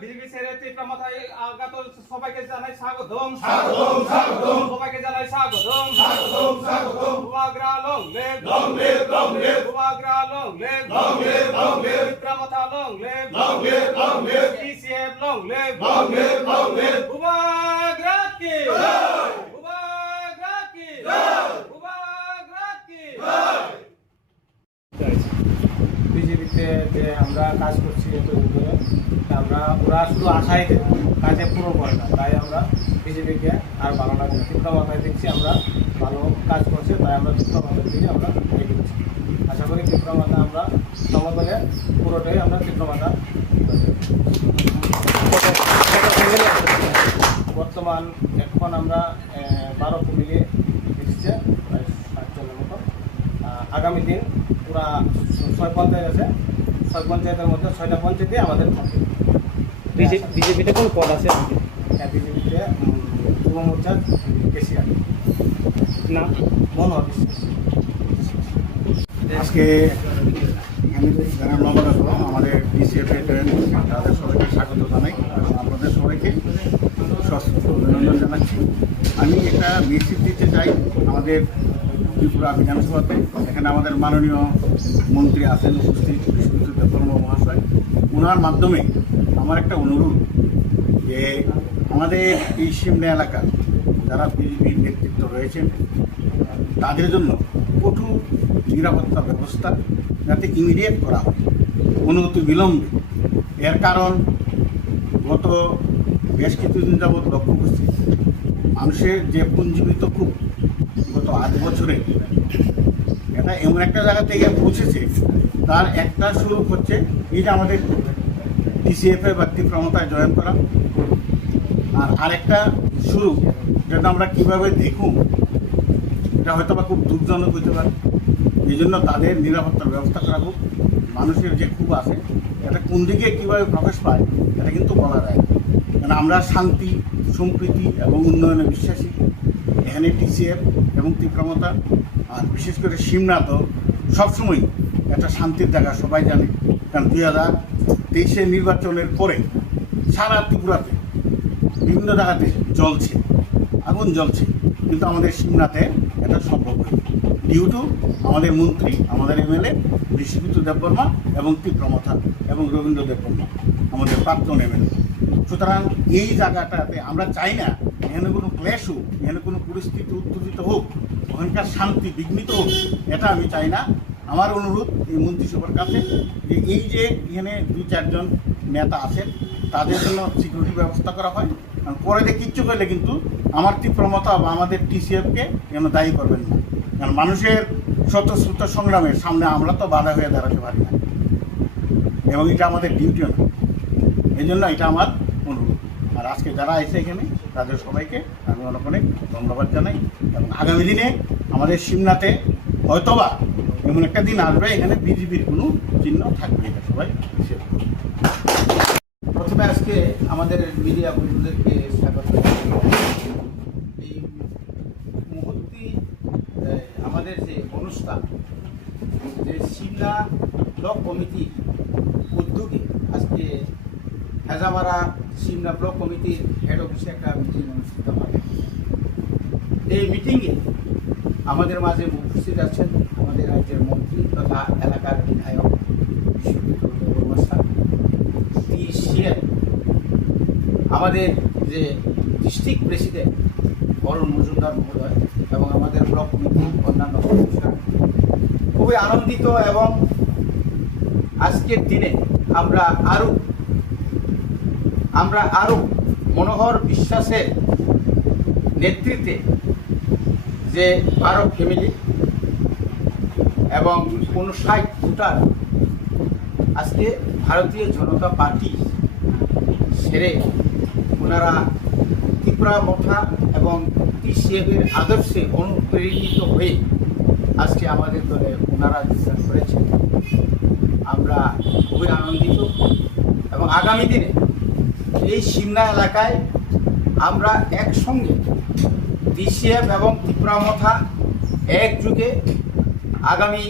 BJP ছেড়ে তীব্র মাথায় আগত সবাইকে জানাই স্বাগতম, সবাইকে জানাই স্বাগতম। উপগ্রা লং লেভ, উপগ্রা লং লেভ, তীব্র মাথা long live, TCF long live, উপগ্রা কি, উপগ্রা কি, উপগ্রা কি। বিজেপিতে যে আমরা কাজ করছি আমরা ওরা শুধু আশাই দেয়, কাজে পুরো করে না, তাই আমরা বিজেপিকে আর ভালো লাগে না। তীব্র মাথায় দেখছি আমরা ভালো কাজ করছে, তাই আমরা তীব্র মাথায় দিকে আমরা এগিয়ে দিচ্ছি। আশা করি তীব্র মাথা আমরা সমতলে পুরোটাই আমরা তীব্র মাথা। বর্তমান এখন আমরা 12 ফ্যামিলি এসেছে, প্রায় 60 জনের মতো। আগামী দিন পুরা 6 পঞ্চায়েত আছে, 6 পঞ্চায়েতের মধ্যে 6টা পঞ্চায়েতে আমাদের বিজেপিতে কোন পদ আছে? হ্যাঁ, বিজেপিতে যুব মোর্চার কেসিআর না মনোহর বিশ্বাস। আজকে আমাদের ডিসিএফে তাদের সবাইকে স্বাগত জানাই এবং আপনাদের সবাইকে সশস্ত্র অভিনন্দন জানাচ্ছি। আমি একটা মেসেজ দিতে চাই আমাদের ত্রিপুরা বিধানসভাতে। এখানে আমাদের মাননীয় মন্ত্রী আছেন উপস্থিত, বিশ্বজিৎ দেববর্মা মহাশয়। ওনার মাধ্যমে আমার একটা অনুরোধ যে আমাদের এই সিমনা এলাকার যারা বিজেপির নেতৃত্ব রয়েছেন তাদের জন্য কঠোর নিরাপত্তা ব্যবস্থা যাতে ইমিডিয়েট করা হয়, অনুমতি বিলম্বে। এর কারণ গত বেশ কিছুদিন যাবৎ লক্ষ্য করছি মানুষের যে পুঞ্জীবিত খুব গত 8 বছরে এটা এমন একটা জায়গা থেকে পৌঁছেছে, তার একটা স্বরূপ হচ্ছে এই যে আমাদের ডিসিএফে বা তীব্রমতায় জয়েন করা, আর আরেকটা স্বরূপ যেটা আমরা কীভাবে দেখুন এটা হয়তো বা খুব দুঃখজনক হতে পারে। এই জন্য তাদের নিরাপত্তার ব্যবস্থা করা হোক। মানুষের যে খুব আছে এটা কোন দিকে কীভাবে প্রকাশ পায় এটা কিন্তু বলা যায়, কারণ আমরা শান্তি, সম্প্রীতি এবং উন্নয়নে বিশ্বাসী। এখানে টিসিএফ এবং তীব্রমতা আর বিশেষ করে সিমনা তো সবসময় একটা শান্তির জায়গা, সবাই জানে। কারণ 2023 নির্বাচনের পরে সারা ত্রিপুরাতে বিভিন্ন জায়গাতে জ্বলছে, আগুন জ্বলছে, কিন্তু আমাদের সিমনাতে এটা সম্ভব হয় ডিউ টু আমাদের মন্ত্রী, আমাদের এমএলএ বিশ্বজিৎ দেববর্মা এবং তীব্রমথা এবং রবীন্দ্র দেববর্মা আমাদের প্রাক্তন এমএলএ। সুতরাং এই জায়গাটাতে আমরা চাই না এখানে কোনো ক্লেশ হোক, এখানে কোনো পরিস্থিতি উত্তেজিত হোক, ওখানকার শান্তি বিঘ্নিত হোক, এটা আমি চাই না। আমার অনুরোধ এই মন্ত্রিসভার কাছে যে এই যে এখানে 2-4 জন নেতা আছেন তাদের জন্য সিকিউরিটি ব্যবস্থা করা হয়। কারণ পরে যে কিচ্ছু করলে কিন্তু আমার তীব্রমতা বা আমাদের টিসিএফকে যেন দায়ী করবেন না, কারণ মানুষের স্বতঃস্ফূর্ত সংগ্রামের সামনে আমরা তো বাধা হয়ে দাঁড়াতে পারি না, এবং এটা আমাদের ডিউটিও না। এই জন্য এটা আমার অনুরোধ। আর আজকে যারা এসে এখানে তাদের সবাইকে আমি অনেক অনেক ধন্যবাদ জানাই, এবং আগামী দিনে আমাদের সিমনাতে হয়তোবা এমন একটা দিন আসবে এখানে বিজেপির কোনো চিহ্ন থাকবে, এটা সবাই হিসেব করবে। প্রথমে আজকে আমাদের মিডিয়া বন্ধুদেরকে স্বাগত। এই মুহূর্তে আমাদের যে অনুষ্ঠান, যে সিমনা ব্লক কমিটির উদ্যোগে আজকে হেজামারা সিমনা ব্লক কমিটির হেড অফিসে একটা মিটিং অনুষ্ঠিত হয়। এই মিটিংয়ে আমাদের মাঝে উপস্থিত আছেন আমাদের রাজ্যের মন্ত্রী তথা এলাকার বিধায়ক বিশ্বজিৎ দেববর্মা স্যার, টিসিএফ আমাদের যে ডিস্ট্রিক্ট প্রেসিডেন্ট অরুণ মজুমদার মহোদয় এবং আমাদের ব্লক কমিটির অন্যান্য সদস্যরা। খুবই আনন্দিত, এবং আজকের দিনে আমরা আরও মনোহর বিশ্বাসের নেতৃত্বে যে 12 ফ্যামিলি এবং 59 ভোটার আজকে ভারতীয় জনতা পার্টি ছেড়ে ওনারা তীব্রমথা এবং টিসিএফের আদর্শে অনুপ্রেরিত হয়ে আজকে আমাদের দলে ওনারা যোগদান করেছেন। আমরা খুবই আনন্দিত, এবং আগামী দিনে এই সিমনা এলাকায় আমরা একসঙ্গে টিসিএফ এবং তীব্রমথা একযুগে আগামী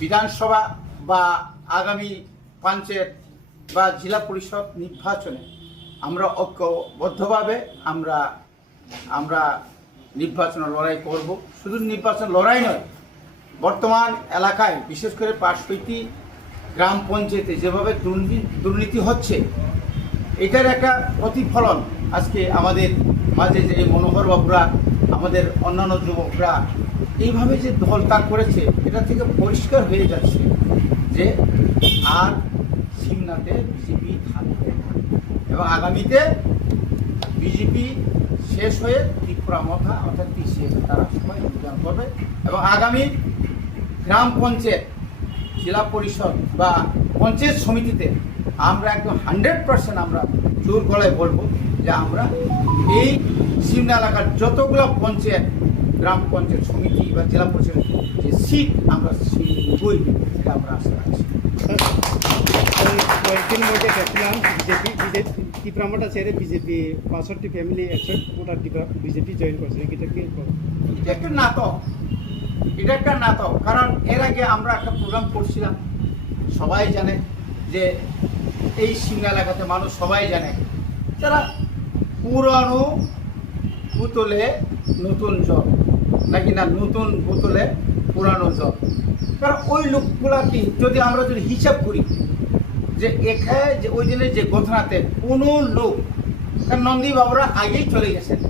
বিধানসভা বা আগামী পঞ্চায়েত বা জেলা পরিষদ নির্বাচনে আমরা ঐক্যবদ্ধভাবে আমরা নির্বাচন লড়াই করব। শুধু নির্বাচন লড়াই নয়, বর্তমান এলাকায় বিশেষ করে 65টি গ্রাম পঞ্চায়েতে যেভাবে দুর্নীতি হচ্ছে, এটার একটা প্রতিফলন আজকে আমাদের মাঝে যে মনোহর বাবুরা, আমাদের অন্যান্য যুবকরা এইভাবে যে দলত্যাগ করেছে, এটা থেকে পরিষ্কার হয়ে যাচ্ছে যে আর সিমনাতে বিজেপি থাকবে না এবং আগামীতে বিজেপি শেষ হয়ে ত্রিপুরা মথা অর্থাৎ TCF তারা সবাই যোগদান করবে এবং আগামী গ্রাম পঞ্চায়েত, জেলা পরিষদ বা পঞ্চায়েত সমিতিতে আমরা একদম 100% আমরা জোর গলায় বলবো যে আমরা এই সিমনা এলাকার যতগুলো পঞ্চায়েত, গ্রাম পঞ্চায়েত সমিতি বা জেলা পরিষদ যে সিট আমরা নিবই, সেটা আমরা আশা রাখছি। কয়েকদিন মধ্যে দেখলাম বিজেপি ত্রিপুরামাটা ছেড়ে BJP 65 family 61 voter BJP join করছে। এটা কি এটা একটা নাটক, এটা একটা নাটক। কারণ এর আগে আমরা একটা প্রোগ্রাম করছিলাম, সবাই জানে যে এই সিমনা এলাকাতে মানুষ সবাই জানে যারা পুরানো বোতলে নতুন জল, নাকি না নতুন বোতলে পুরানো জল। কারণ ওই লোকগুলা কি যদি আমরা যদি হিসাব করি যে এখানে যে ওই দিনের যে ঘটনাতে কোনো লোক, কারণ নন্দী বাবুরা আগেই চলে গেছেন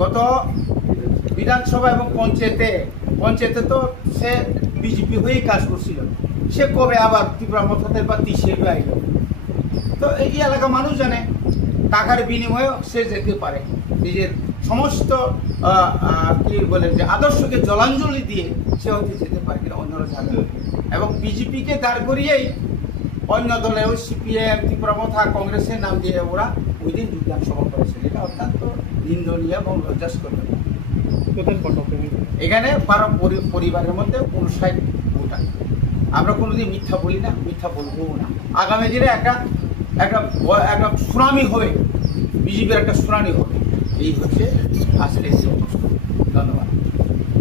গত বিধানসভা এবং পঞ্চায়েতে তো সে বিজেপি হয়েই কাজ করছিল, সে কবে আবার ত্রিপুরা মথাতে বা TCF আইল। তো এই এলাকা মানুষ জানে টাকার বিনিময়ে সে যেতে পারে, নিজের সমস্ত কি বলে যে আদর্শকে জলাঞ্জলি দিয়ে সে হয়তো যেতে পারে, কিন্তু অন্যরা জানে। এবং বিজেপিকে দাঁড় করিয়েই অন্য দলের CPM, ত্রিপুরা মথা, কংগ্রেসের নাম দিয়ে ওরা ওই দিন যোগদান সভা করেছিল। এটা অত্যন্ত নিন্দনীয় এবং লজ্জাস্কর। এখানে 12 পরিবারের মধ্যে 59 ভোটার। আমরা কোনোদিন মিথ্যা বলি না, মিথ্যা বলবো না। আগামী দিনে একটা সুনামি হবে, বিজেপির একটা সুনামি হবে। এই হচ্ছে আসলে ধন্যবাদ।